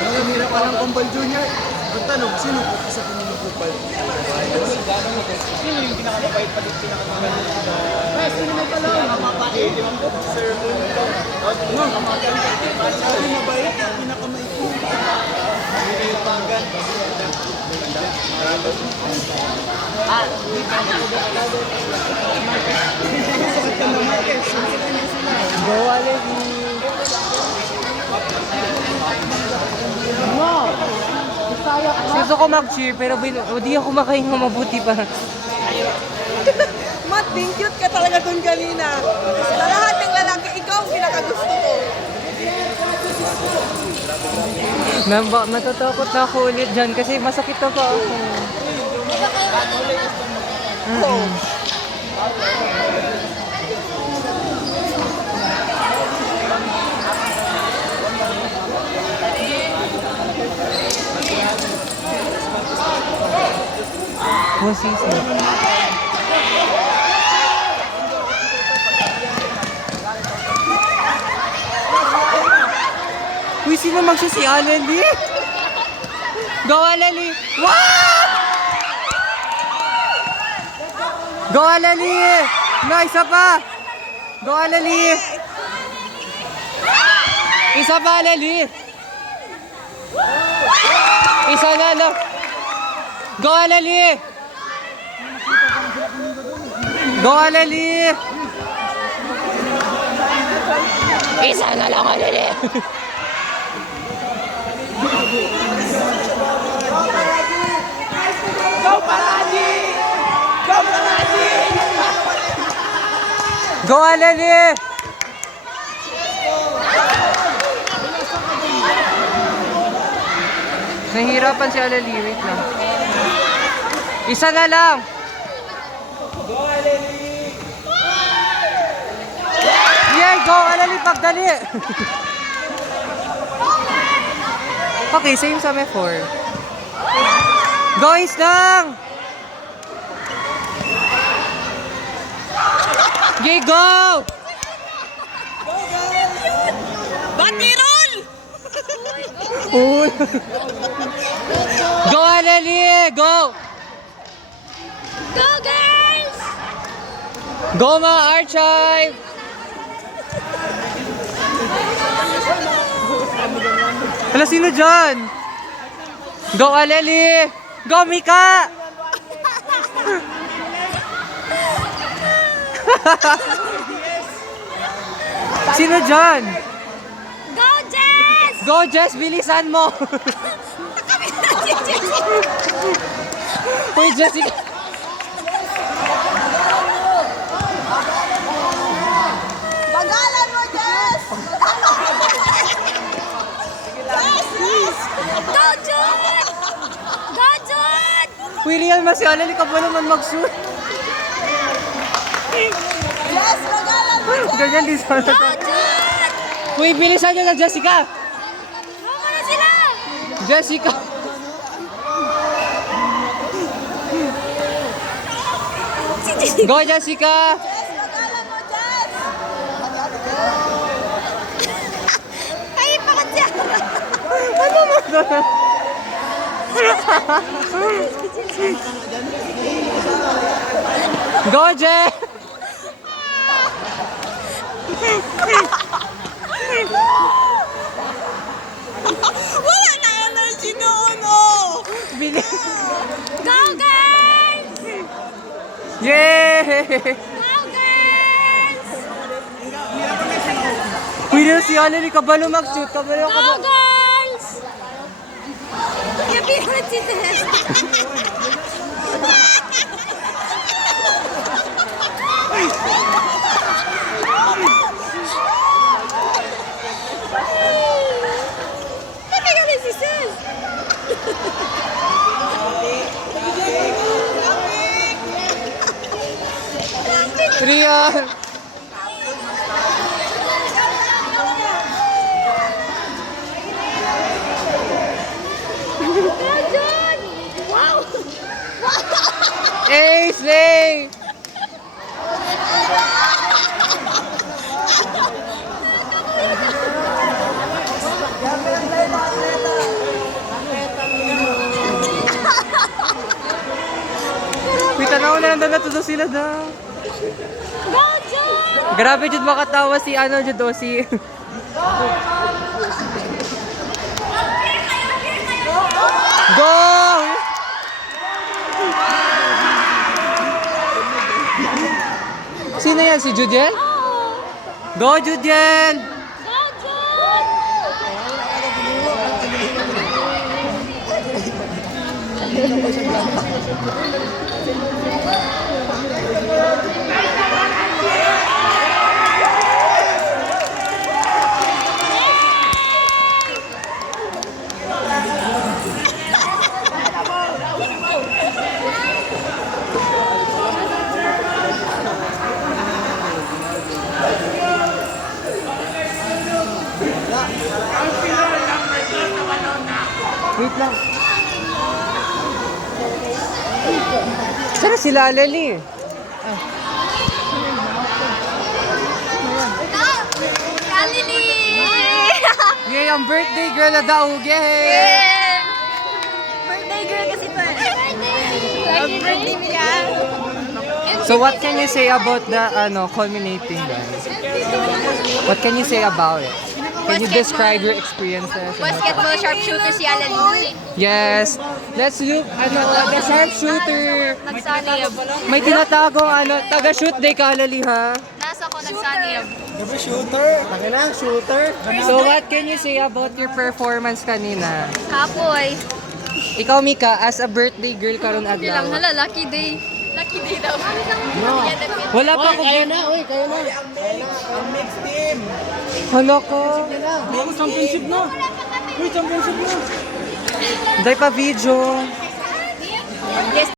Nangamira pa lang Kumpal Junior. Ang tanong, sino po isa po nila Kumpal? Sino yung pinakamabait pa din pinakamabait? Sino mo pala? Pinakamabait. Sir Mundo. Sabi mabait, pinakamait po. Gusto ko mag-cheer pero hindi ako makahinga mabuti pa. Mat, being cute ka talaga dun kanina. Sa lahat ng lalaki, ikaw ang pinakagusto ko. Matatakot na ako ulit dyan kasi masakit na pa ako. Masisi. Uy, sino si Alali? Go, Alali! What? Go, Alali! No, isa pa! Go, Alali! Isa pa, Alali! Isa na lang! Go, Alali! Go, Alali! Isa na lang, Alali! Go, Paradi! Go, Paradi! Go, Alali! Nahihirapan si Alali. Wait lang. Isa na lang! Go, Aleli! Yeah, go, Alali, pagdali! Okay, same sa may 4. Guys lang! Okay, go! Batirol! Uy! Go, Alali! Go! Go, girls! Go, mga archive! Hala, sino dyan? Go, Alali! Go, Mika! Sino dyan? Go, Jess! Go, Jess! Bilisan mo! Uy, Jessica! Bagalan mo, Jess! Go, Jude! Go, Jude! Uy, Rian, mas si Alali ka pa naman mag-shoot. Jess, bagalan mo, Jess! Ganyan din sana to. Go, Jude! Uy, bilisan nyo na, Jessica! Mama na sila! Jessica! Go, Jessica! Jess, bagalan mo, Jess! Ay, bakit siya? Go, Jess! Wala na energy doon, oh! Bili... Go, girls! Yay! Go, girls! Uy, na si Alali, kabalo mag-shoot. Kabalo Go, girls! Yung pinag si Jess. Bakit ka si Jess? Rian! Wow! Ace! na natuto sila daw. Grabe jud makatawa si ano jud o si Go! Sino yan? Si Judiel? Go, Judiel! Wait lang. Saan na sila Alali? Kalili! Yay, ang birthday girl na dauge! Birthday girl kasi to eh. Ang birthday niya. So what can you say about the culminating guys? What can you say about it? Can you describe your experiences? Basketball sharpshooter si Alali. Yes. Let's look the sharpshooter. Nagsanib. May tinatago taga-shoot day ka Alali ha. Nasa ko nagsanib. Gabi shooter. Tangina, shooter. So what can you say about your performance kanina? Kapoy. Ikaw Mika, as a birthday girl karon Hindi lang adlaw. hala, lucky day. Lucky day daw. Wala pa ko. Kaya na. Ang next team. Hala ko. Bago championship na. Uy, championship na. Dahil pa video. Yes,